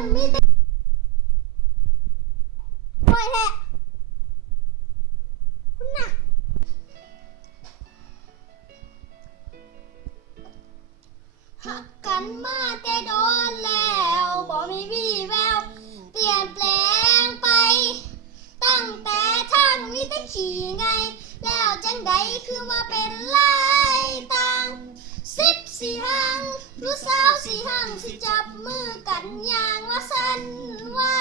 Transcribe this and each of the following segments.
งมีแต่ปล่อยแท้คุณน่ะหักกันมาแต่โดนแล้วบ่มีวี่แววเปลี่ยนแปลงไปตั้งแต่ทางมีแต่ขี่ไงแล้วจังใดคือว่าเป็นลายต่าง14 หังรู้สาว4 หังสิจับมือกันอย่างว่าสันว่า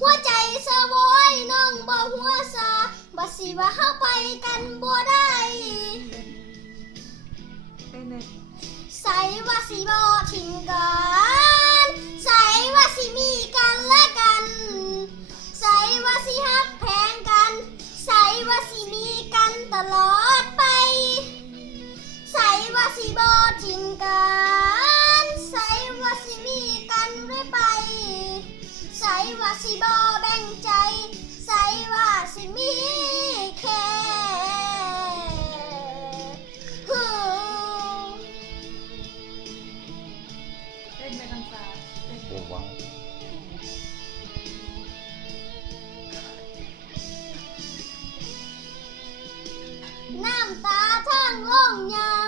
หัวใจสะโวยน้องบ่หัวซาบ่สิว่าเฮาไปกันบ่ได้ใส่ว่าสิบ่ทิ้งกันใส่ว่าสิมีกันและกันใส่ว่าสิฮักแพงกันใส่ว่าสิมีกันตลอดไปใส่ว่าสิบ่ทิ้งกันใส่ว่าสิมีกันเรื่อยไปใส่ว่าสิบ่แบ่งใจใส่ว่าสิมีแค่โอ้ว้าวน้ำตาทั้งลงยา